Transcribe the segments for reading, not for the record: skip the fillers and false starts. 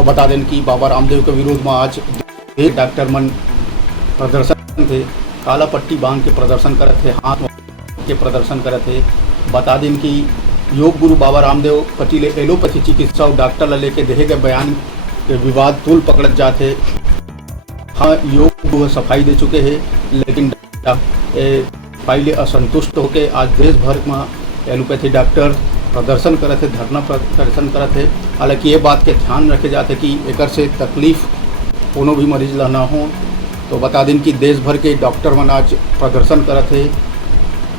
तो बता दें कि बाबा रामदेव के विरोध में आज डॉक्टर मन प्रदर्शन थे, काला पट्टी बांध के प्रदर्शन करत थे, हाथ के प्रदर्शन करत थे। बता दें कि योग गुरु बाबा रामदेव पटिल एलोपैथी चिकित्सा और डॉक्टर ला लेके देहे गए बयान के विवाद तुल पकड़त जाते। हाँ, योग गुरु सफाई दे चुके हैं, लेकिन फाइले असंतुष्ट होकर आज देश भर में एलोपैथी डॉक्टर प्रदर्शन करते, धरना प्रदर्शन करते। हालांकि ये बात के ध्यान रखे जाते कि एक से तकलीफ कोनो भी मरीज ला ना हो। तो बता दें कि देश भर के डॉक्टर मन आज प्रदर्शन करते,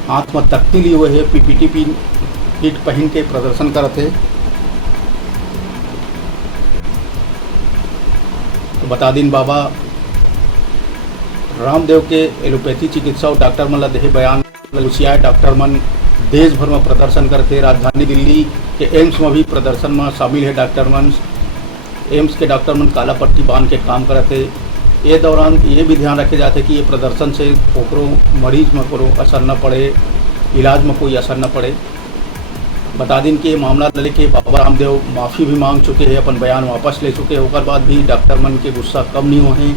हाथ में तख्ती लिए हुए है, पीपीटी किट पहन के प्रदर्शन करते। तो बता दें बाबा रामदेव के एलोपैथी चिकित्सा और डॉक्टर मन ला देहे बयान लुसिया डॉक्टर मन देश भर में प्रदर्शन करते। राजधानी दिल्ली के एम्स में भी प्रदर्शन में शामिल है डॉक्टर मन। एम्स के डॉक्टर मन काला पट्टी बांध के काम करते। ये दौरान ये भी ध्यान रखे जाते कि ये प्रदर्शन से ओकरो मरीज में कोई असर न पड़े, इलाज में कोई असर न पड़े। बता दें कि ये मामला लेके बाबा रामदेव माफ़ी भी मांग चुके हैं, अपन बयान वापस ले चुके हैं। ओकर बाद भी डॉक्टर मन के गुस्सा कम नहीं हुए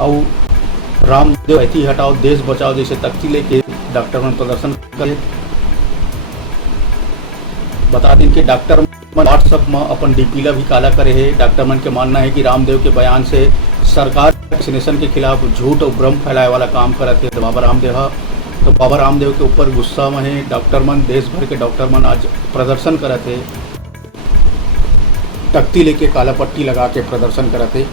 और रामदेव ऐथी हटाओ देश बचाओ जैसे तख्ती लेके डॉक्टर मन प्रदर्शन करे। बता दें कि डॉक्टर मन व्हाट्सएप में अपन डीपीला भी काला करे है। डॉक्टर मन के मानना है कि रामदेव के बयान से सरकार वैक्सीनेशन के खिलाफ झूठ और भ्रम फैलाए वाला काम करते है बाबा रामदेव। तो बाबा रामदेव के ऊपर गुस्सा में है डॉक्टर मन, देश भर के डॉक्टर मन आज प्रदर्शन करते, तख्ती लेके काला पट्टी लगा के प्रदर्शन करते।